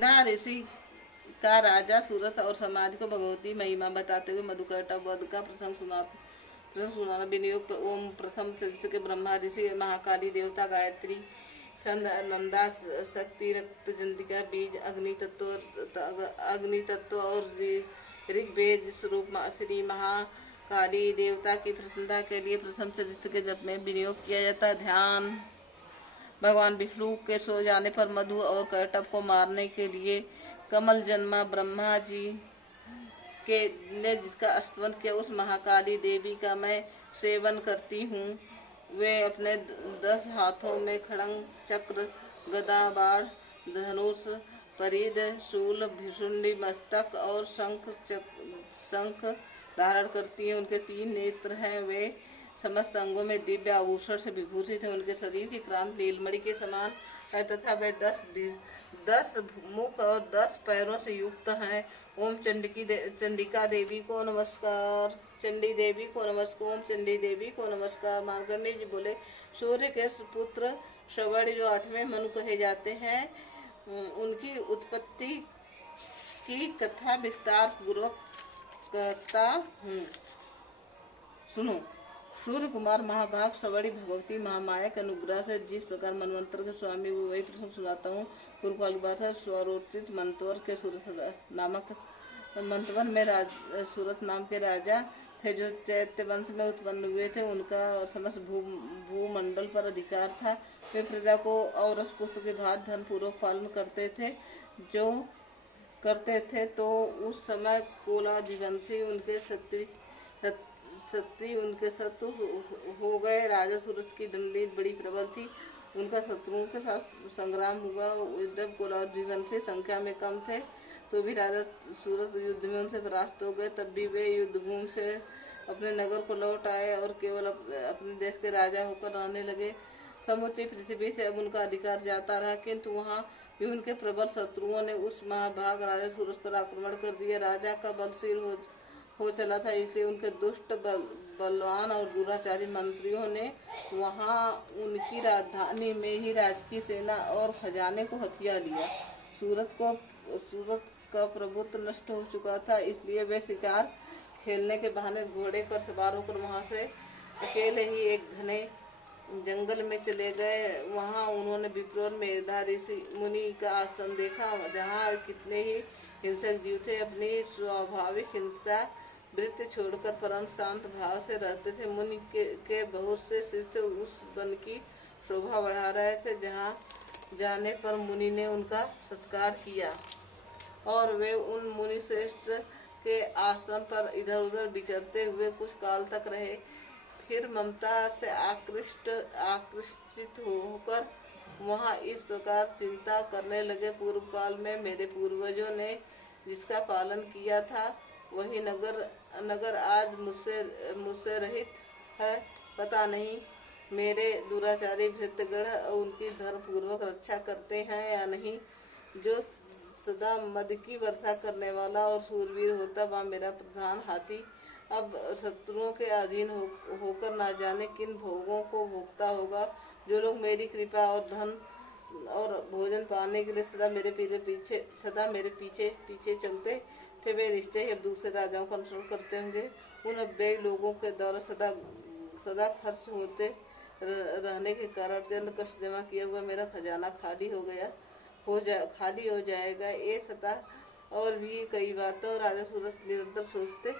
मेधा ऋषि का राजा सूरत और समाज को भगवती महिमा बताते हुए मधुकैटभ वध का प्रसंग सुनाना विनियोग। ओम प्रथम सदस्य के ब्रह्मा ऋषि, महाकाली देवता गायत्री, नंदा शक्ति, रक्त जंतिका बीज, अग्नि तत्व और ऋग्वेद स्वरूप श्री महाकाली देवता की प्रसन्नता के लिए प्रथम सदस्य के जप में विनियोग किया जाता है। ध्यान। भगवान विष्णु के सो जाने पर मधु और कैटभ को मारने के लिए कमल जन्मा ब्रह्मा जी के ने जिसका स्तवन किया, उस महाकाली देवी का मैं सेवन करती हूँ। वे अपने 10 हाथों में खड़ंग, चक्र, गदा, बाण, धनुष, परिध, शूल, भिषुंडी, मस्तक और शंख धारण करती हैं। उनके 3 नेत्र हैं। वे समस्त अंगों में दिव्य आभूषण से विभूषित है। उनके शरीर की क्रांति नीलमणि के समान है तथा वे 10 मुख और 10 पैरों से युक्त हैं। ओम चंडिका देवी को नमस्कार। चंडी देवी को नमस्कार। ओम चंडी देवी को नमस्कार। मार्कंडेय जी बोले, सूर्य के पुत्र श्रवण जो 8वें मनु कहे जाते हैं, उनकी उत्पत्ति की कथा विस्तार पूर्वक कहता हूँ, सुनो। सूर्य कुमार महाभाग श्रवणी भगवती महामाया के अनुग्रह से जिस प्रकार मनवंतर के स्वामी हुए, वही प्रसंग सुनाता हूँ। पूर्व की बात है। स्वरोचित मंतवर के सूरत नामक मंतवर में सूरत नाम के राजा थे, जो चैत्य वंश में उत्पन्न हुए थे। उनका समस्त भूमंडल पर अधिकार था। वे प्रजा को और पुष्प के भात धन पूर्वक पालन करते थे। तो उस समय कोलाजीवंशी उनके क्षत्रिय उनके शत्रु हो गए। राजा सूरज की दंडी बड़ी प्रबल थी। उनका शत्रुओं के साथ संग्राम हुआ। जब कोलाजीवंशी संख्या में कम थे तो भी राजा सूरज युद्ध में उनसे परास्त हो गए। तब भी वे युद्ध भूमि से अपने नगर को लौट आए और केवल अपने देश के राजा होकर रहने लगे। समूची पृथ्वी से अब उनका अधिकार जाता रहा, किंतु वहाँ भी उनके प्रबल शत्रुओं ने उस महाभाग राजा सूरज पर आक्रमण कर दिया। राजा का बलशील हो चला था, इसलिए उनके दुष्ट बलवान और दुराचारी मंत्रियों ने वहाँ उनकी राजधानी में ही राजकीय सेना और खजाने को हथिया लिया। सूरत का प्रभुत्व नष्ट हो चुका था, इसलिए वे शिकार खेलने के बहाने घोड़े पर सवार होकर वहाँ से अकेले ही एक घने जंगल में चले गए। वहाँ उन्होंने विप्रोर मेधा ऋषि मुनि का आश्रम देखा, जहाँ कितने ही हिंसक जीव थे। अपनी स्वाभाविक हिंसा वृत्ति छोड़कर परम शांत भाव से रहते थे। मुनि के बहुत से शिष्य उस वन की शोभा बढ़ा रहे थे। जहाँ जाने पर मुनि ने उनका सत्कार किया और वे उन मुनि श्रेष्ठ के आश्रम पर इधर उधर विचरते हुए कुछ काल तक रहे। फिर ममता से आकृष्टित होकर वहाँ इस प्रकार चिंता करने लगे, पूर्व काल में मेरे पूर्वजों ने जिसका पालन किया था, वही नगर आज मुझसे रहित है। पता नहीं मेरे दुराचारी भृत्यगण उनकी धर्म पूर्वक रक्षा करते हैं या नहीं। जो सदा मद की वर्षा करने वाला और सूरवीर होता, वह मेरा प्रधान हाथी अब शत्रुओं के अधीन होकर ना जाने किन भोगों को भोगता होगा। जो लोग मेरी कृपा और धन और भोजन पाने के लिए सदा मेरे पीछे चलते थे, वे निश्चय ही अब दूसरे राजाओं का अनुसरण करते होंगे। उन अव्ययी लोगों के द्वारा सदा खर्च होते रहने के कारण अत्यंत कष्ट जमा किया हुआ मेरा खजाना खाली हो जाएगा। ये सता और भी कई बातों राजा सूरज निरंतर सोचते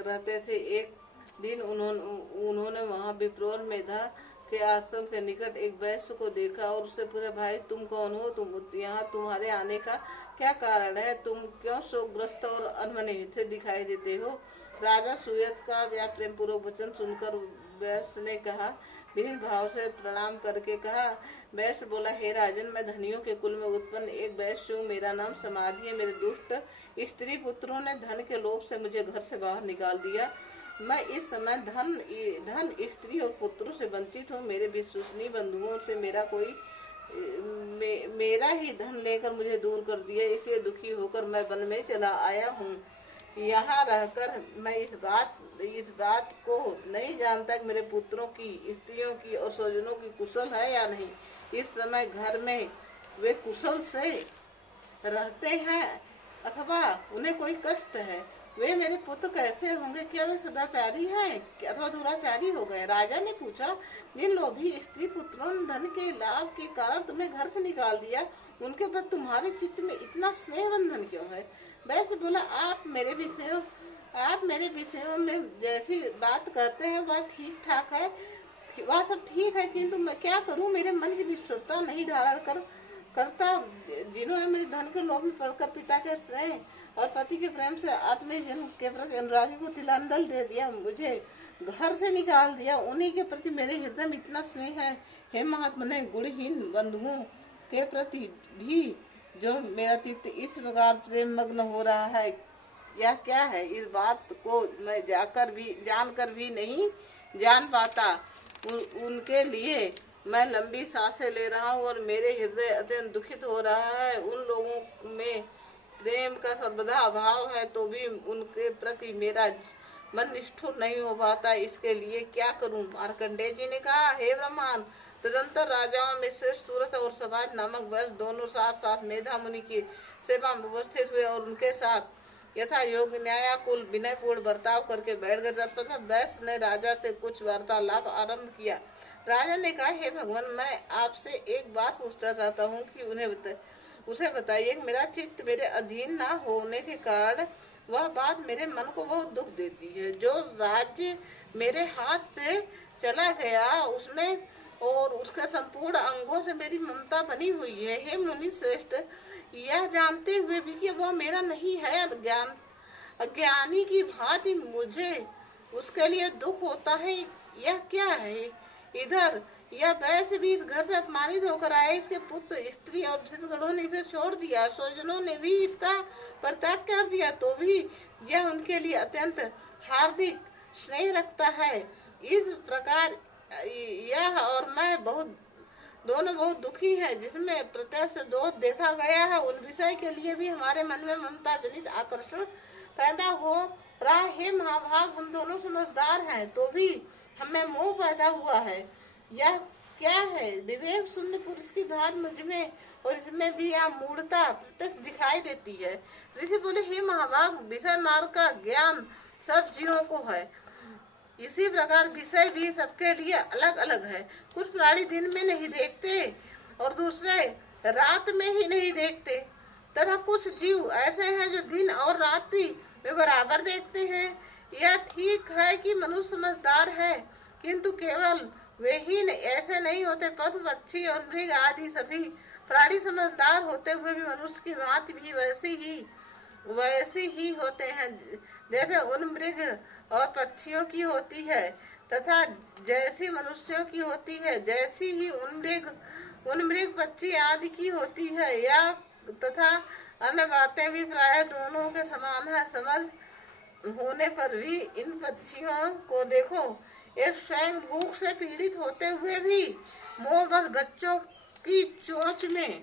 रहते थे। एक दिन उन्होंने वहाँ विप्रोर मेधा के आश्रम के निकट एक वैश्य को देखा और उससे पूछा, भाई तुम कौन हो? यहाँ तुम्हारे आने का क्या कारण है? तुम क्यों शोकग्रस्त और अनमने से दिखाई देते हो? राजा सूरज का यह प्रेम पूर्वक वचन सुनकर वैश्य ने कहा, विनीत भाव से प्रणाम करके कहा। वैश्य बोला, हे राजन, मैं धनियों के कुल में उत्पन्न एक वैश्य हूँ। मेरा नाम समाधि है। मेरे दुष्ट स्त्री पुत्रों ने धन के लोभ से मुझे घर से बाहर निकाल दिया। मैं इस समय धन स्त्री और पुत्रों से वंचित हूँ। मेरे विश्वसनीय बंधुओं से मेरा ही धन लेकर मुझे दूर कर दिया, इसलिए दुखी होकर मैं वन में चला आया हूँ। यहाँ रहकर मैं इस बात को नहीं जानता कि मेरे पुत्रों की, स्त्रियों की और स्वजनों की कुशल है या नहीं। इस समय घर में वे कुशल से रहते हैं अथवा उन्हें कोई कष्ट है, वे मेरे पुत्र कैसे होंगे? क्या वे सदाचारी हैं अथवा दुराचारी हो गए? राजा ने पूछा, जिन लोभी स्त्री पुत्रों ने धन के लाभ के कारण तुम्हें घर से निकाल दिया, उनके प्रति तुम्हारे चित्त में इतना स्नेह बंधन क्यों है? वैसे बोला, आप मेरे विषयों में जैसी बात कहते हैं वह ठीक ठाक है, वह सब ठीक है, किंतु मैं क्या करूं? मेरे मन की निष्ठुरता नहीं धारण करता, जिन्होंने मेरे धन के लोभ में पड़कर पिता के स्नेह और पति के प्रेम से आत्मीयजन के प्रति अनुरागी को तिलांजलि दे दिया, मुझे घर से निकाल दिया, उन्हीं के प्रति मेरे हृदय में इतना स्नेह है। हे महात्मा ने गुणहीन बंधुओं के प्रति भी जो मेरा चित्त इस प्रकार प्रेम मग्न हो रहा है, यह क्या है? इस बात को मैं जानकर भी नहीं जान पाता। उनके लिए मैं लंबी सांसें ले रहा हूँ और मेरे हृदय अत्यंत दुखित हो रहा है। उन लोगों में प्रेम का सर्वदा अभाव है, तो भी उनके प्रति मेरा मन निष्ठुर नहीं हो पाता। इसके लिए क्या करूं? मार्कंडेय जी ने कहा, हे ब्रह्मांड, तदंतर राजाओं में श्रेष्ठ सूरत और समाज नामक वैश्य दोनों साथ साथ मेधा मुनि की सेवा में उपस्थित हुए और उनके साथ यथा योग न्यायाकुल विनय पूर्ण बर्ताव करके बैठ गए। तत्पश्चात वैश्य ने राजा से कुछ वार्तालाप आरंभ किया। राजा ने कहा, हे भगवान, मैं आपसे एक बात पूछना चाहता हूँ कि उसे बताइए। मेरा चित्त मेरे अधीन न होने के कारण वह बात मेरे मन को बहुत दुख देती है। जो राज्य मेरे हाथ से चला गया उसमें और उसके संपूर्ण अंगों से मेरी ममता बनी हुई है। हे मुनि श्रेष्ठ, यह जानते हुए भी कि वह मेरा नहीं है, अज्ञानी की भांति मुझे उसके लिए दुख होता है। यह क्या है? इधर यह वैसे भी इस घर से अपमानित होकर आए, इसके पुत्र स्त्री और विशेषगणों ने इसे छोड़ दिया, स्वजनों ने भी इसका परित्याग कर दिया, तो भी यह उनके लिए अत्यंत हार्दिक स्नेह रखता है। इस प्रकार यह और मैं दोनों बहुत दुखी हैं। जिसमें प्रत्यक्ष दोष देखा गया है, उन विषय के लिए भी हमारे मन में ममता जनित आकर्षण पैदा हो रहा है। हे महाभाग, हम दोनों समझदार हैं, तो भी हमें मोह पैदा हुआ है। यह क्या है? विवेक शून्य पुरुष की भांति मुझ में और इसमें भी यह मूढ़ता प्रत्यक्ष दिखाई देती है। ऋषि बोले, हे महाभाग, विषय मार्ग का ज्ञान सब जीवों को है, इसी प्रकार विषय भी सबके लिए अलग अलग है। कुछ प्राणी दिन में नहीं देखते और दूसरे रात में ही नहीं देखते, तथा कुछ जीव ऐसे हैं जो दिन और रात्रि में बराबर देखते हैं। यह ठीक है कि मनुष्य समझदार है, किंतु केवल वे ही ऐसे नहीं होते। पशु पक्षी और मृग आदि सभी प्राणी समझदार होते हुए भी मनुष्य की भांति भी वैसे ही होते हैं, जैसे उन मृग और पक्षियों की होती है, तथा जैसी मनुष्यों की होती है, जैसी ही उन मृग पक्षी आदि की होती है। या तथा अन्य बातें भी प्राय दोनों के समान है। समझ होने पर भी इन पक्षियों को देखो, एक स्वयं भूख से पीड़ित होते हुए भी मोहबस बच्चों की चोंच में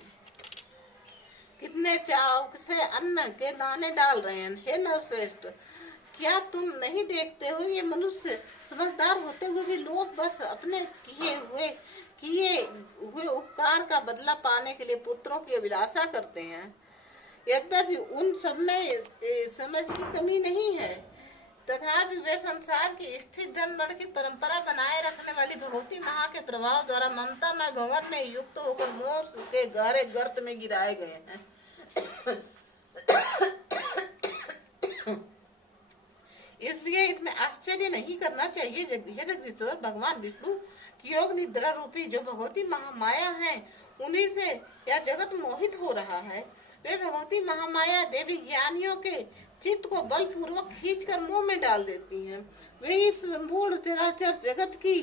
कितने चाव से अन्न के दाने डाल रहे हैं। हे नरश्रेष्ठ, क्या तुम नहीं देखते हो? ये मनुष्य समझदार होते हुए भी लोग बस अपने किए हुए उपकार का बदला पाने के लिए पुत्रों की अभिलाषा करते हैं। यद्यपि उन सब में समझ की कमी नहीं है, तथापि वे संसार की स्थिर धन बड़ की परंपरा बनाए रखने वाली भगवती महा के प्रभाव द्वारा ममता में भवन में युक्त होकर मोह के गहरे गर्त में गिराए गए हैं। इसलिए इसमें आश्चर्य नहीं करना चाहिए। जगदीश्वर भगवान विष्णु की योग निद्रा रूपी जो भगवती महामाया है, उन्हीं से यह जगत मोहित हो रहा है। वे भगवती महामाया देवी ज्ञानियों के चित्त को बलपूर्वक खींचकर मुंह में डाल देती हैं। वे इस संपूर्ण चराचर जगत की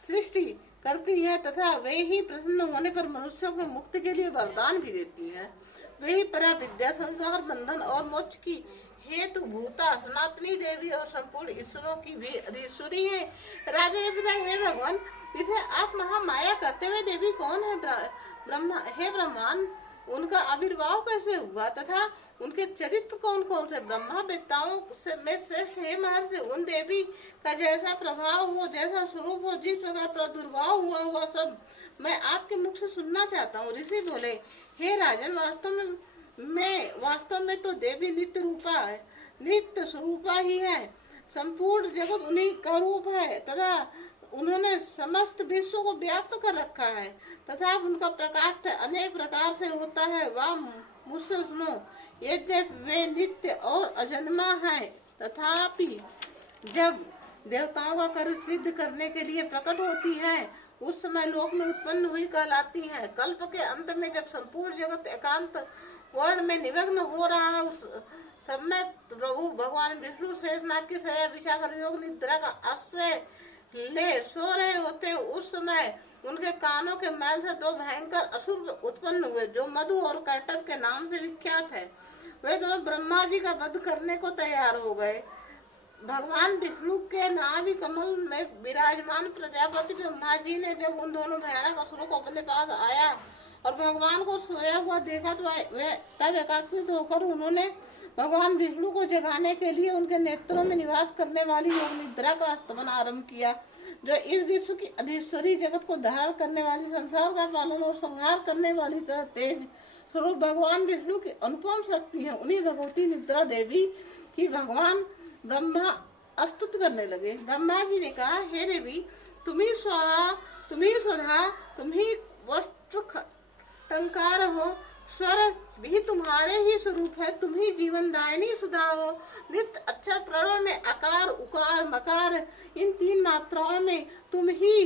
सृष्टि करती हैं, तथा वे ही प्रसन्न होने पर मनुष्यों को मुक्ति के लिए वरदान भी देती हैं। वे ही परा विद्या, संसार बंधन और मोक्ष की हेतु भूता सनातनी देवी और संपूर्ण ईश्वरों की भी ईश्वरी है। राजा ने पूछा, हे भगवान, इसे आप महामाया कहते हुए देवी कौन है? ब्रह्मा, हे ब्रह्मांड, उनका आविर्भाव कैसे हुआ तथा उनके चरित्र कौन कौन से? ब्रह्मा वेत्ताओं से में श्रेष्ठ हे महर्षि, उन देवी का जैसा प्रभाव हो, जैसा स्वरूप हो, जिस प्रकार प्रादुर्भाव हुआ सब मैं आपके मुख से सुनना चाहता हूँ। ऋषि बोले, हे राजन, वास्तव में में वास्तव में तो देवी नित्य रूपा है, नित्य स्वरूपा ही है। संपूर्ण जगत उन्हीं का रूप है तथा उन्होंने समस्त विश्व को व्याप्त कर रखा है तथा उनका प्रकाश अनेक प्रकार से होता है। वह मुझसे सुनो, यद्यपि वे नित्य और अजन्मा है, तथापि जब देवताओं का कार्य सिद्ध करने के लिए प्रकट होती है उस समय लोक में उत्पन्न हुई कहलाती है। कल्प के अंत में जब संपूर्ण जगत एकांत वर्ण में निमग्न हो रहा है उस समय प्रभु भगवान विष्णु शेषनाग की शैया बिछाकर योग निद्रा का आश्रय ले सो रहे होते। उस समय उनके कानों के मैल से दो भयंकर असुर उत्पन्न हुए जो मधु और कैटभ के नाम से विख्यात है। वे दोनों ब्रह्मा जी का वध करने को तैयार हो गए। भगवान विष्णु के नाभि कमल में विराजमान प्रजापति ब्रह्मा जी ने जब उन दोनों भयानक असुरों को अपने पास आया और भगवान को सोया हुआ देखा तो वे तब एकाग्रचित होकर उन्होंने भगवान विष्णु को जगाने के लिए उनके नेत्रों में निवास करने वाली योग निद्रा का स्तमन आरंभ किया, जो इस विश्व की अधीश्वरी जगत को धारण करने वाली, संसार का पालन और संहार करने वाली तरह तेज स्वरूप भगवान विष्णु की अनुपम शक्ति है। उन्हीं भगवती निद्रा देवी की भगवान ब्रह्मा स्तुत करने लगे। ब्रह्मा जी ने कहा, हे देवी, तुम ही स्वाहा, तुम ही सुधा, तुम ही वस्तु टंकार हो, स्वर भी तुम्हारे ही स्वरूप है, तुम ही जीवन दायिनी सुधा हो। नित्य अक्षर प्रणव में अकार उकार मकार इन तीन मात्राओं में तुम ही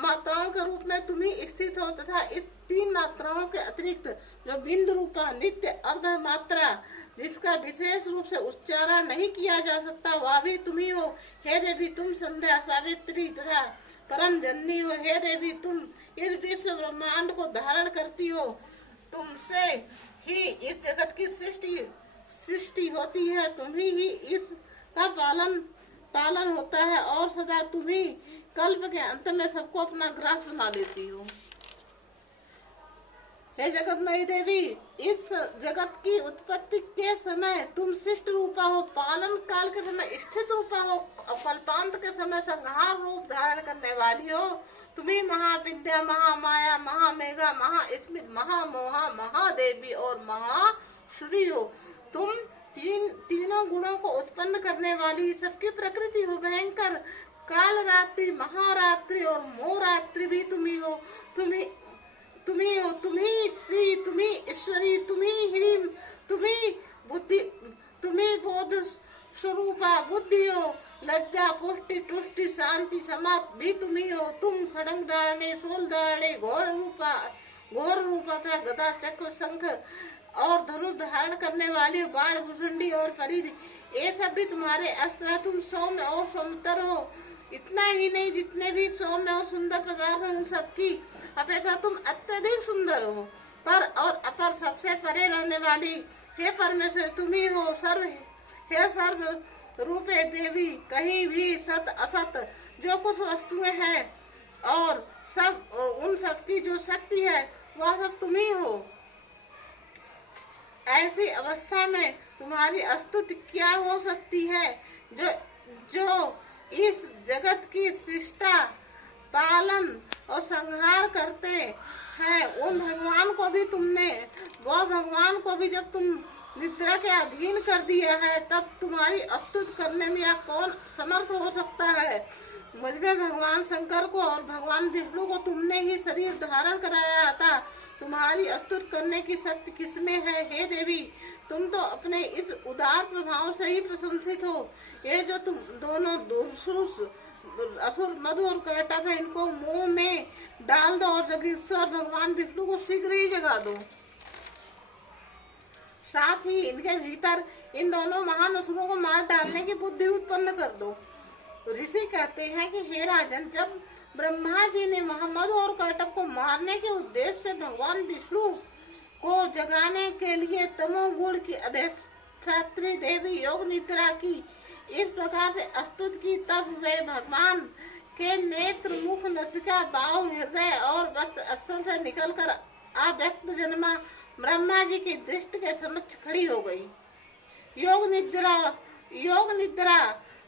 मात्राओं के रूप में तुम ही स्थित हो तथा इस तीन मात्राओं के अतिरिक्त जो बिंदु रूपा नित्य अर्ध मात्रा जिसका विशेष रूप से उच्चारण नहीं किया जा सकता वह भी तुम ही हो। हे देवी, तुम संध्या सावित्री तथा परम जननी हो। हे देवी, तुम इस विश्व ब्रह्मांड को धारण करती हो, तुमसे ही इस जगत की सृष्टि होती है, तुम ही इसका पालन होता है और सदा तुम ही कल्प के अंत में सबको अपना ग्रास बना लेती हो। हे जगतमयी देवी, इस जगत की उत्पत्ति के समय तुम शिष्ट रूपा हो, पालन काल के समय स्थित रूपा हो, कल्पांत के समय संहार रूप धारण करने वाली हो। तुम्ही महाविद्या, महामाया, महामेघा, महास्मित, महामोहा, महादेवी और महाश्री हो। तुम तीनों गुणों को उत्पन्न करने वाली सबकी प्रकृति हो। भयंकर काल रात्रि, महारात्रि और मोरात्रि भी तुम्ही हो। तुम्ही हो, तुम्ही श्री, तुम्ही ईश्वरी, तुम्ही ह्रीम, तुम्ही बुद्धि, तुम्ही बोध स्वरूपा बुद्धि हो। लज्जा, पुष्टि, तुष्टि, शांति, समाप्त भी तुम्ही हो। तुम खड़ंग धारणे, शूल धारणे, घोर रूपा था, गदा, चक्र, शंख और धनुष धारण करने वाली, बाण, भुसुंडी और परिधि, ये सब भी तुम्हारे अस्त्र। तुम सौम्य और सौम्यतर हो। इतना ही नहीं, जितने भी सौम्य और सुंदर पदार्थ हो उन सबकी अपेक्षा तुम अत्यधिक सुंदर हो। पर और अपर सबसे परे रहने वाली हे परमेश्वर तुम ही हो। हे सर्व रूपे देवी, कहीं भी सत असत जो कुछ वस्तुएं हैं और सब उन सबकी जो शक्ति है वह सब तुम ही हो। ऐसी अवस्था में तुम्हारी स्तुति क्या हो सकती है? जो इस जगत की सृष्टा, पालन और संहार करते हैं, उन भगवान को भी तुमने, वह भगवान को भी जब तुम निद्रा के अधीन कर दिया है तब तुम्हारी स्तुति करने में यह कौन समर्थ हो सकता है? मुझमें भगवान शंकर को और भगवान विष्णु को तुमने ही शरीर धारण कराया था। तुम्हारी स्तुति करने की शक्ति किसमें है? हे देवी, तुम तो अपने इस उदार प्रभाव से ही प्रशंसित हो। ये जो तुम दोनों असुर मधु और कैटभ है, इनको मुंह में डाल दो और जगदीश्वर भगवान विष्णु को शीघ्र ही जगा दो। साथ ही इनके भीतर इन दोनों महान असुरों को मार डालने की बुद्धि उत्पन्न कर दो। ऋषि कहते हैं कि हे राजन, जब ब्रह्मा जी ने मधु और कैटभ को मारने के उद्देश्य से भगवान विष्णु को जगाने के लिए तमोगुण की अधिष्ठात्री देवी योग निद्रा की इस प्रकार से स्तुति की, तब वे भगवान के नेत्र, मुख, नसिका, बाहु, हृदय और वस्त्र स्थल से निकलकर अव्यक्त जन्मा ब्रह्मा जी की दृष्टि के समक्ष खड़ी हो गई। योग निद्रा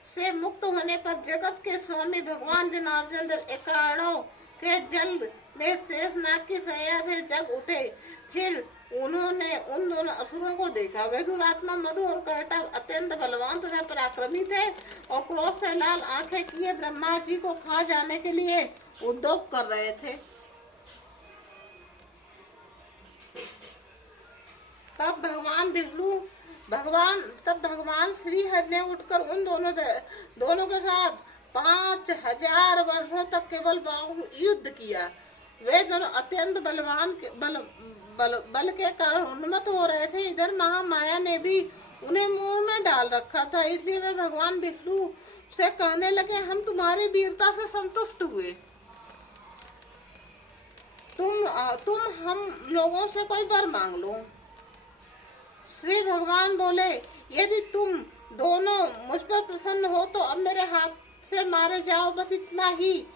से मुक्त होने पर जगत के स्वामी भगवान जनार्दन जब एकाड़ों के जल में शेषनाग की शैया से जग उठे, फिर उन्होंने उन दोनों असुरों को देखा। वे दुरात्मा मधु और कर्टा अत्यंत बलवान तथा पराक्रमी थे और क्रोध से लाल आंखें किए ब्रह्मा जी को खा जाने के लिए उद्योग कर रहे थे। तब भगवान श्री हरि ने उठकर उन दोनों के साथ 5000 वर्षों तक केवल युद्ध किया। वे दोनों अत्यंत बल के कारण उन्मत्त हो रहे थे। इधर महामाया ने भी उन्हें मुंह में डाल रखा था, इसलिए वे भगवान विष्णु से कहने लगे, हम तुम्हारी वीरता से संतुष्ट हुए। तुम हम लोगों से कोई वर मांग लो। श्री भगवान बोले, यदि तुम दोनों मुझ पर प्रसन्न हो तो अब मेरे हाथ से मारे जाओ, बस इतना ही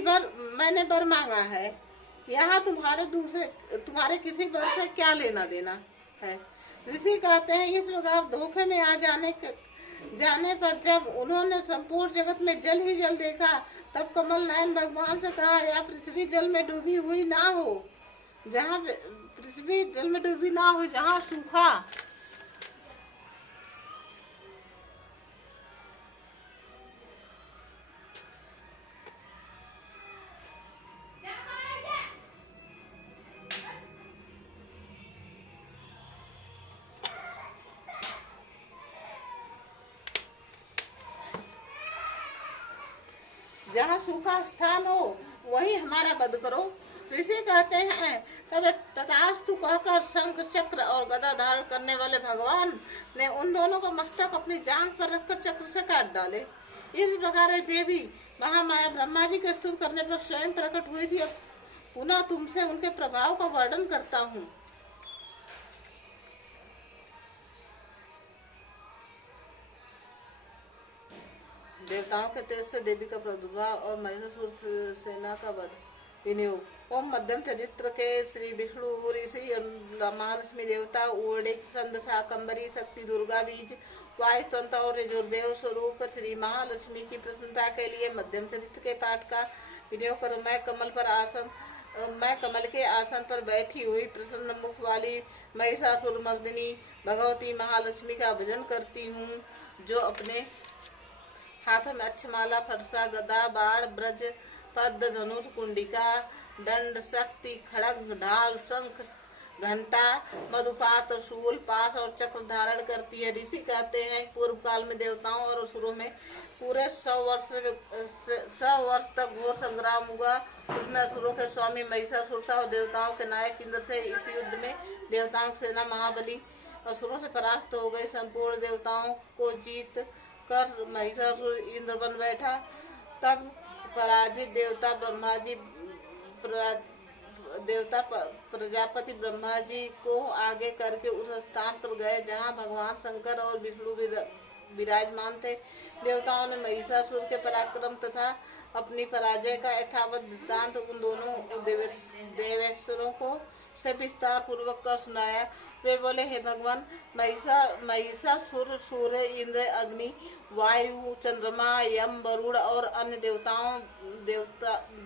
वर मैंने वर मांगा है। यहाँ तुम्हारे किसी वर से क्या लेना देना है। ऋषि कहते हैं, इस प्रकार धोखे में आ जाने पर जब उन्होंने संपूर्ण जगत में जल ही जल देखा, तब कमल नयन भगवान से कहा, या पृथ्वी जल में डूबी हुई ना हो, जहाँ सूखा स्थान हो वही हमारा वध करो। ऋषि कहते हैं, तब तथास्तु कहकर शंख चक्र और गदा धारण करने वाले भगवान ने उन दोनों को मस्तक अपनी जांघ पर रखकर चक्र से काट डाले। इस प्रकार देवी महामाया ब्रह्मा जी के स्तुति करने पर स्वयं प्रकट हुई थी। अब पुनः तुमसे उनके प्रभाव का वर्णन करता हूँ। देवताओं के तेज से देवी का प्रादुर्भाव और महिषासुर सेना का वध। विनियोग। ओम मध्यम चरित्र के श्री विष्णु ऋषि महालक्ष्मी देवता उड़िक संद शाकंबरी शक्ति दुर्गा बीज वायु तंत्र और यजुर्वेद स्वरूप श्री महालक्ष्मी की प्रसन्नता के लिए मध्यम चरित्र के पाठ का विनियोग करो। मैं कमल के आसन पर बैठी हुई प्रसन्न मुख वाली महिषासुर मर्दिनी भगवती महालक्ष्मी का भजन करती हूँ, जो अपने हाथों में अक्षमाला, फरसा, गदा, बाण, ब्रज, पद्म, धनुष, कुंडिका, दंड, शक्ति, खड़ग, ढाल, शंख, घंटा, मधुपात, शूल, पाश और चक्र धारण करती है। ऋषि कहते हैं, पूर्व काल में देवताओं और असुरों में पूरे 100 वर्ष तक घोर संग्राम हुआ। उसमें असुरों के स्वामी महिषासुर था और देवताओं के नायक इंद्र से। इस युद्ध में देवताओं की सेना महाबली असुरों से परास्त हो गई। संपूर्ण देवताओं को जीत कर महिषासुर इंद्र बन बैठा। तब पराजित देवता प्रजापति ब्रह्मा जी को आगे करके उस स्थान पर गए जहाँ भगवान शंकर और विष्णु विराजमान थे। देवताओं ने महिषासुर के पराक्रम तथा अपनी पराजय का यथावत वृत्तांत उन दोनों देवेश्वरों को से विस्तार पूर्वक का सुनाया। वे बोले, हे भगवान, महिषासुर सूर्य, इंद्र, अग्नि, वायु, चंद्रमा, यम, वरुण और अन्य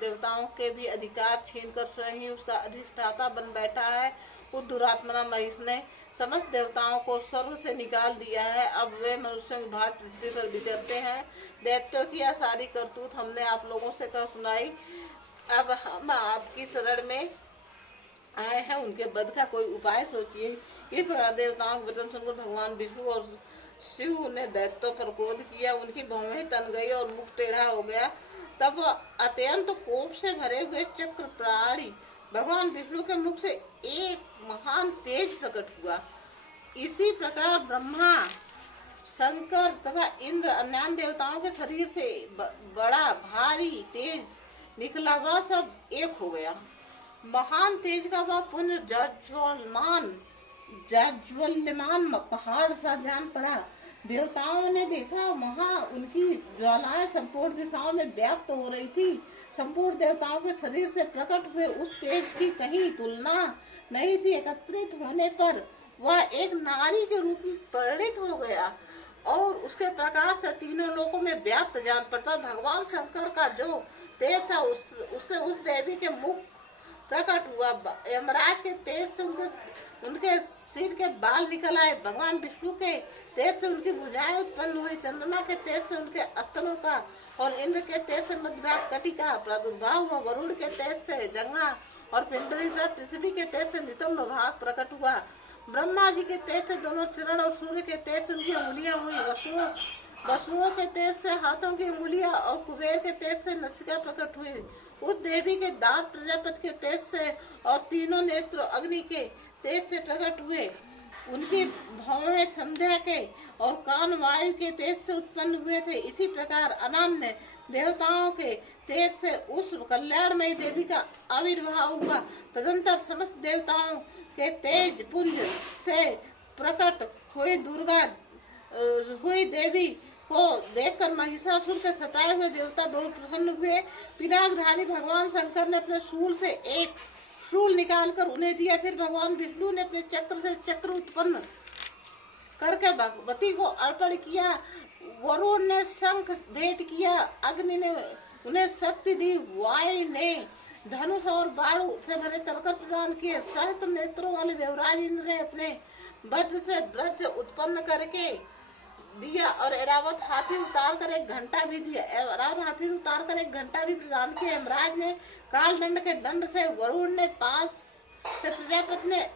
देवताओं के भी अधिकार छीनकर स्वयं ही उसका अधिष्ठाता बन बैठा है। उस दुरात्मा महिष ने समस्त देवताओं को स्वर्ग से निकाल दिया है। अब वे मनुष्यों की भांति पृथ्वी पर विचरते हैं। दैत्यों की यह सारी करतूत हमने आप लोगों से कह सुनाई। अब हम आपकी शरण में आए हैं, उनके वध का कोई उपाय सोचिए। इस प्रकार देवताओं के वचन सुनकर भगवान विष्णु और शिव ने दैत्यों पर क्रोध किया। उनकी भौहें तन गई और मुख टेढ़ा हो गया। तब अत्यंत कोप से भरे हुए चक्र प्राणी भगवान विष्णु के मुख से एक महान तेज प्रकट हुआ। इसी प्रकार ब्रह्मा, शंकर तथा इंद्र अन्य देवताओं के शरीर से बड़ा भारी तेज निकला। वह सब एक हो गया। महान तेज का वह पुण्य ज्वल्यमान पहाड़ सा जान पड़ा। देवताओं ने देखा, वहाँ उनकी ज्वालाएं संपूर्ण दिशाओं में व्याप्त हो रही थी। संपूर्ण देवताओं के शरीर से प्रकट हुए उस तेज की कहीं तुलना नहीं थी। एकत्रित होने पर वह एक नारी के रूप में परिणित हो गया और उसके प्रकाश से तीनों लोकों में व्याप्त जान पड़ता। भगवान शंकर का जो तेज था उससे उस देवी के मुख प्रकट हुआ। यमराज के तेज से उनके उनके सिर के बाल निकल आए। भगवान विष्णु के तेज से उनकी भुजाएं उत्पन्न हुई। चंद्रमा के तेज से उनके स्तनों का और इंद्र के तेज से मध्यभाग कटी का प्रादुर्भाव हुआ। वरुण के तेज से जंघा और पिंडली तथा पृथ्वी के तेज से नितंब भाग प्रकट हुआ। ब्रह्मा जी के तेज से दोनों चरण और सूर्य के तेज से उनकी अंगुलियां हुई। वसुओं के तेज से हाथों की अंगुलियां और कुबेर के तेज से नसिका प्रकट हुई। उस देवी के दांत प्रजापति के तेज से और तीनों नेत्र अग्नि के तेज से प्रकट हुए। उनकी भौहें संध्या के और कान वायु के तेज से उत्पन्न हुए थे। इसी प्रकार अनन्य देवताओं के तेज से उस कल्याणमयी देवी का आविर्भाव हुआ। तदंतर समस्त देवताओं के तेज पुंज से प्रकट हुई देवी को देखकर महिषासुर के सताए हुए देवता बहुत प्रसन्न हुए। पिनाकधारी भगवान शंकर ने अपने शूल से एक शूल निकालकर उन्हें दिया। फिर भगवान विष्णु ने अपने चक्र से चक्र उत्पन्न करके भगवती को अर्पण किया। वरुण ने शंख भेंट किया। अग्नि ने उन्हें शक्ति दी। वायु ने धनुष और बाणों से भरे तरकत प्रदान किए। सहस्त्र नेत्रों वाले देवराज इंद्र ने अपने वज्र से वज्र उत्पन्न करके दिया और ऐरावत हाथी उतार कर एक घंटा भी दिया। ऐरावत हाथी उतार कर एक घंटा भी प्रदान किया। यमराज ने काल दंड के दंड से, वरुण ने पास से, प्रजापति ने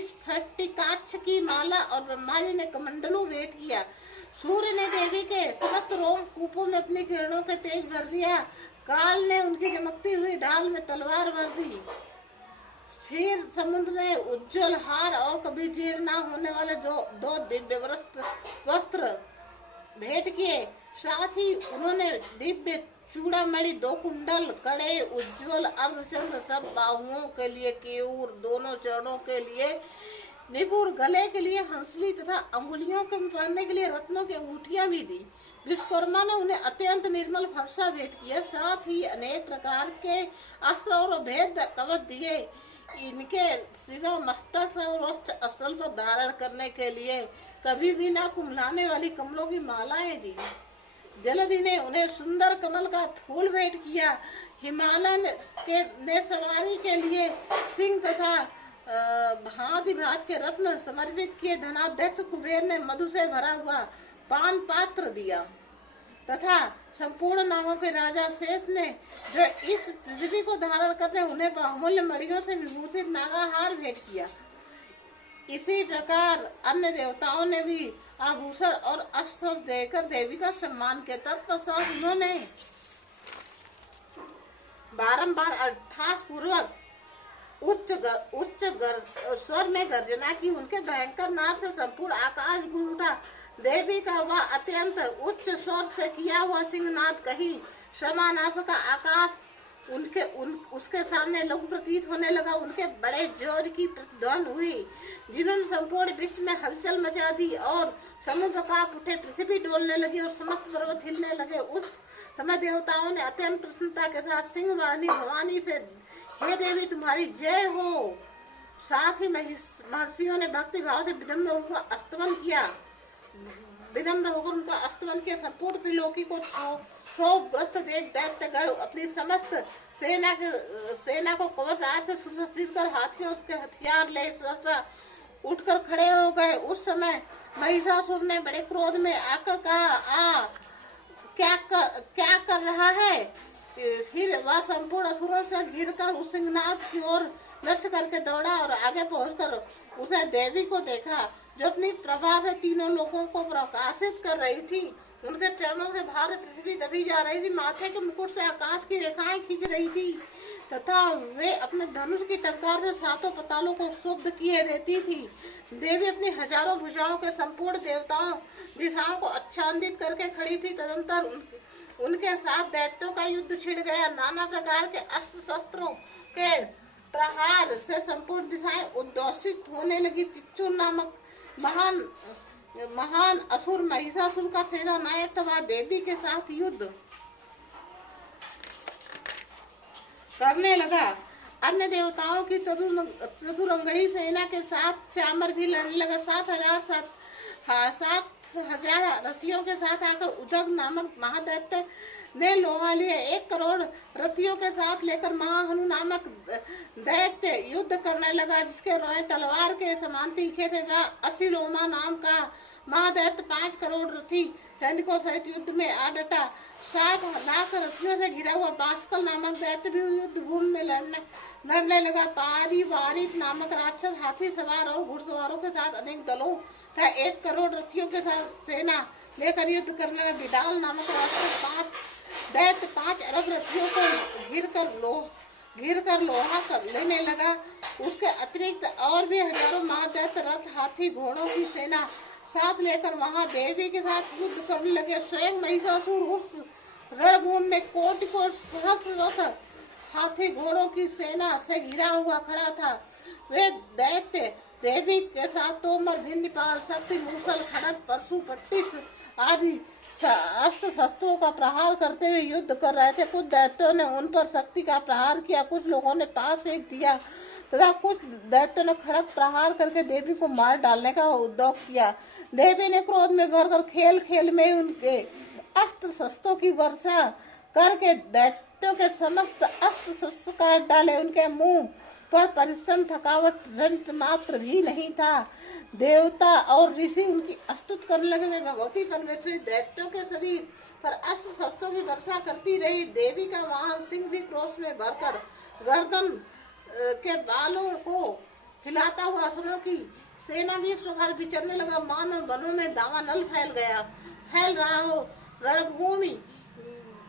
स्फटिकाक्ष की माला और ब्रह्मा जी ने कमंडलू भेंट किया। सूर्य ने देवी के समस्त रोम कूपों में अपनी किरणों के तेज भर दिया। काल ने उनकी चमकती हुई ढाल में तलवार भर दी। क्षीर समुद्र ने उज्जवल हार और कभी जीर्ण न होने वाले दो दिव्य वस्त्र भेंट किए। साथ ही उन्होंने दिव्य चूड़ामणि, 2 कुंडल, कड़े, उज्जवल अर्धचंद्र, सब बाहुओं के लिए केयूर, दोनों चरणों के लिए निपुर, गले के लिए हंसली तथा अंगुलियों के पहनने के लिए रत्नों की अंगूठियां भी दी। विश्वकर्मा ने उन्हें अत्यंत निर्मल फरसा भेंट किया। साथ ही अनेक प्रकार के अस्त्र और भेद कवच दिए। इनके सिवा मस्तक और स्थल पर धारण करने के लिए कभी भी ना कुम्हलाने वाली कमलों की मालाएं दी। जलधि ने उन्हें सुंदर कमल का फूल भेंट किया। हिमालय ने सवारी के लिए सिंह तथा भांति भांति के रत्न समर्पित किए। धनाध्यक्ष कुबेर ने मधु से भरा हुआ पान पात्र दिया तथा संपूर्ण नागों के राजा शेष ने, जो इस पृथ्वी को धारण करते, उन्हें बहुमूल्य मणियों से विभूषित नागाहार भेंट किया। इसी प्रकार अन्य देवताओं ने भी आभूषण और अस्त्र देकर देवी का सम्मान किया। तत्पश्चात उन्होंने बारंबार अट्ठास पूर्वक उच्च स्वर में गर्जना की। उनके भयंकर नाद से संपूर्ण आकाश गूंज उठा। देवी का वह अत्यंत उच्च स्वर से किया हुआ सिंहनाद कहीं समानास का आकाश उसके सामने लघु प्रतीत होने लगा। उनके बड़े जोर की प्रतिध्वनि हुई, जिन्होंने संपूर्ण विश्व में हलचल मचा दी और समुद्र कांप उठे, पृथ्वी डोलने लगी और समस्त पर्वत हिलने लगे। उस समय देवताओं ने अत्यंत प्रसन्नता के साथ सिंह वाहिनी भवानी से, हे देवी तुम्हारी जय हो। साथ ही महर्षियों ने भक्ति भाव से विनम्र होकर स्तवन किया। संपूर्ण त्रिलोकी को क्षोभग्रस्त देख दैत्यगण अपनी समस्त सेना को कवच आय से सुसज्जित कर हाथियों उसके हथियार ले सहसा उठकर खड़े हो गए। उस समय महिषासुर ने बड़े क्रोध में आकर कहा, क्या कर रहा है? फिर वह संपूर्ण असुरों से घिरकर उस सिंहनाद की ओर लक्ष्य करके दौड़ा और आगे पहुंचकर उसे देवी को देखा, जो अपनी प्रभा से तीनों लोगों को प्रकाशित कर रही थी। उनके चरणों से भार पृथ्वी दबी जा रही थी। माथे के मुकुट से आकाश की रेखाएं खींच रही थी तथा वे अपने धनुष की टंकार से सातों पतालों को शुद्ध किए देती थी। देवी अपनी हजारों भुजाओं के संपूर्ण देवताओं दिशाओं को आच्छादित करके खड़ी थी। तदंतर उनके साथ दैत्यों का युद्ध छिड़ गया। नाना प्रकार के अस्त्र शस्त्रों के प्रहार से संपूर्ण दिशाएं उद्दोषित होने लगी। चिच्चू नामक महान असुर महिषासुर का सेना नायक तथा देवी के साथ युद्ध करने लगा। अन्य देवताओं की चतुरंगणी सेना के साथ चामर भी लड़ने लगा। 7,000 रथियों के साथ आकर उदग नामक महादैत्य ने लोहा लिए 1 करोड़ रथियों के साथ लेकर महाहनु नामक दैत्य युद्ध करने लगा, जिसके रोए तलवार के समान तीखे थे। वह असिलोमा नाम का महादैत्य 5 करोड़ रथी सैनिकों सहित युद्ध में आ डटा। 60 लाख रथियों से घिरा हुआ बास्कल नामक दैत्य भी युद्ध भूमि में लड़ने लगा। पारिवारिक नामक राक्षस हाथी सवार और घुड़सवारों के साथ अनेक दलों तथा 1 करोड़ रथियों के साथ सेना लेकर युद्ध करने लगा। बिडाल नामक राक्षस 5 अरब रथियों को घिर कर लोहा कर लेने लगा। उसके अतिरिक्त और भी हजारों महादैत्य रथ हाथी घोड़ों की सेना साथ लेकर महादेवी के साथ युद्ध करने लगे। स्वयं महिषासुर उस रणभूमि में कोटि सहस्र रथ हाथी घोड़ों की सेना से घिरा हुआ खड़ा था। वे दैत्य देवी के साथ तोमर, भिंडपाल, शक्ति, मूसल, खड़ग, परशु, पट्टिस आदि अस्त्र शस्त्रों का प्रहार करते हुए युद्ध कर रहे थे। कुछ दैत्यों ने उन पर शक्ति का प्रहार किया, कुछ लोगों ने पास फेंक दिया तथा कुछ दैत्यों ने खड़ग प्रहार करके देवी को मार डालने का उद्योग किया। देवी ने क्रोध में भरकर खेल खेल में उनके अस्त्र शस्त्रों की वर्षा करके दैत्यों के समस्त अस्त्र शस्त्र काट डाले। उनके मुंह पर परिश्रम, थकावट, रंज मात्र भी नहीं था। देवता और ऋषि उनकी स्तुति करने लगे। वे भगवती परमेश्वरी दैत्यों के शरीर पर अस्त्र शस्त्रों की वर्षा करती रही। देवी का महान सिंह भी क्रोध में भरकर गर्दन के बालों को हिलाता हुआ असुरों की सेना भी इस प्रकार विचरने लगा, मानो वनों में दावानल फैल रहा हो। रणभूमि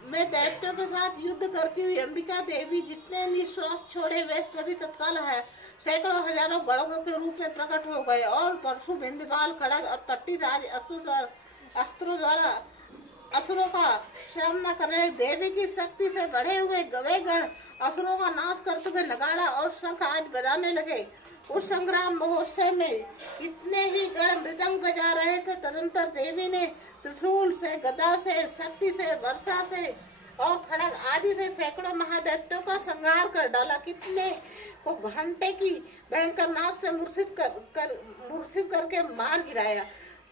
में दैत्यों के साथ युद्ध करती हुई अंबिका देवी जितने निश्वास छोड़े वे सभी तत्काल है सैकड़ों हजारों गणों के रूप में प्रकट हो गए और परशु, भिंडपाल, खड़ग और पट्टिस आदि अस्त्रों द्वारा असुरों का श्रम न करने। देवी की शक्ति से बढ़े हुए गवे गण असुरों का नाश करते हुए नगाड़ा और शंख आदि बजाने लगे। उस संग्राम महोत्सव में इतने ही गण मृदंग बजा रहे थे। तदंतर देवी ने त्रिशूल से, गदा से, शक्ति से, वर्षा से और खड़ग आदि से सैकड़ों महादैत्यों का संहार कर डाला। कितने को घंटे की भयंकर नाश से मूर्छित करके मार गिराया।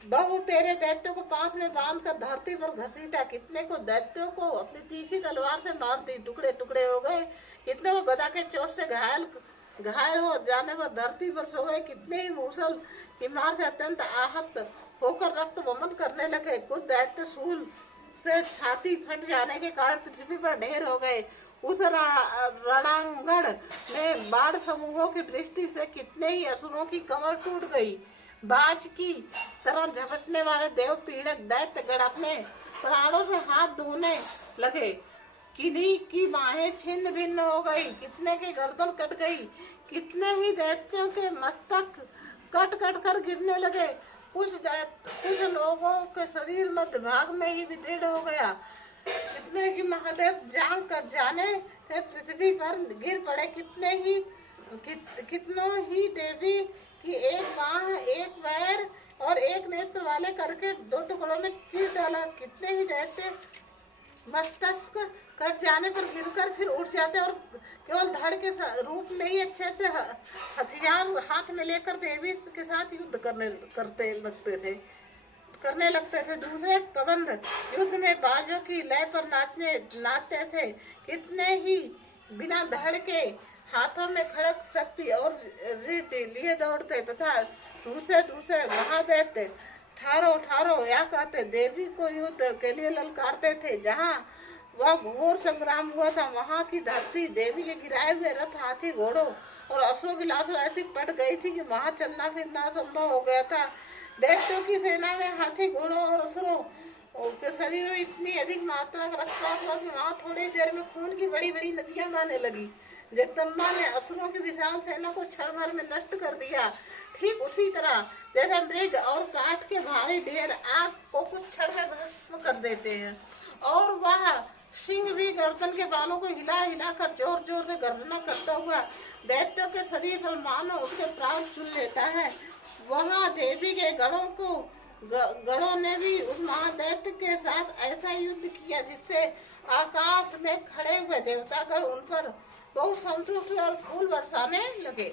बहु तेरे दैत्यों को पास में बांध कर धरती पर घसीटा। कितने को दैत्यों को अपनी तीखी तलवार से मार दी, टुकड़े टुकड़े हो गए। कितने को गदा के चोट से घायल हो जाने पर धरती पर सो गए। कितने ही मूसल की मार से अत्यंत आहत होकर रक्त वमन करने लगे। कुछ दैत्य शूल से छाती फट जाने के कारण पृथ्वी पर ढेर हो गए। उस रणांगण में बाढ़ समूहों की दृष्टि से कितने ही असुरों की कमर टूट गई। बाज की तरह झपटने वाले देव पीड़क दैत्य गण अपने प्राणों से हाथ धोने लगे। किन्हीं की बाहें छिन्न भिन्न हो गई, कितने की गर्दन कट गई, कितने ही दैत्यों के मस्तक कट कट कर गिरने लगे। कुछ लोगों के शरीर मध्य भाग में ही विदीर्ण हो गया। कितने की महादेव जांग कर जाने से पृथ्वी पर गिर पड़े। कितनों ही देवी कि एक बाह, एक पैर और एक नेत्र वाले करके 2 टुकड़ों में चीर डाला। कितने ही दैत्य मस्तक कट जाने पर गिरकर फिर उठ जाते और केवल धड़ के रूप में ही अच्छे से हथियार हाथ में लेकर देवी के साथ युद्ध करने लगते थे। दूसरे कबंध युद्ध में बाजों की लय पर नाचते थे। कितने ही बिना धड़ के हाथों में खड़ग, शक्ति और रीढ़ लिए दौड़ते तथा दूसरे महादैत्य ठारो या कहते देवी को युद्ध के लिए ललकारते थे। जहाँ वह घोर संग्राम हुआ था वहाँ की धरती देवी के गिराए हुए रथ, हाथी, घोड़ों और असुरों की लाशों ऐसी पट गई थी कि वहाँ चलना फिरना असंभव हो गया था। दैत्यों की सेना में हाथी, घोड़ों और असुरों के शरीर में इतनी अधिक मात्रा का रक्तपात हुआ कि वहाँ थोड़ी देर में खून की बड़ी बड़ी नदियां बहने लगी। जगदम्बा ने असुरों की विशाल सेना को क्षण भर में नष्ट कर दिया। ठीक उसी तरह जैसे मृग और काठ के भारी ढेर आग को कुछ क्षण में भस्म कर देते हैं और वह सिंह भी गर्दन के बालों को हिला हिला कर जोर जोर से गर्जना करता हुआ दैत्यों के शरीर पर मानो उसके प्राण चुन लेता है। वहाँ देवी के गणों ने भी उस महादैत्य के साथ ऐसा युद्ध किया जिससे आकाश में खड़े हुए देवतागण उन पर बहुत संतुष्ट और फूल बरसाने लगे।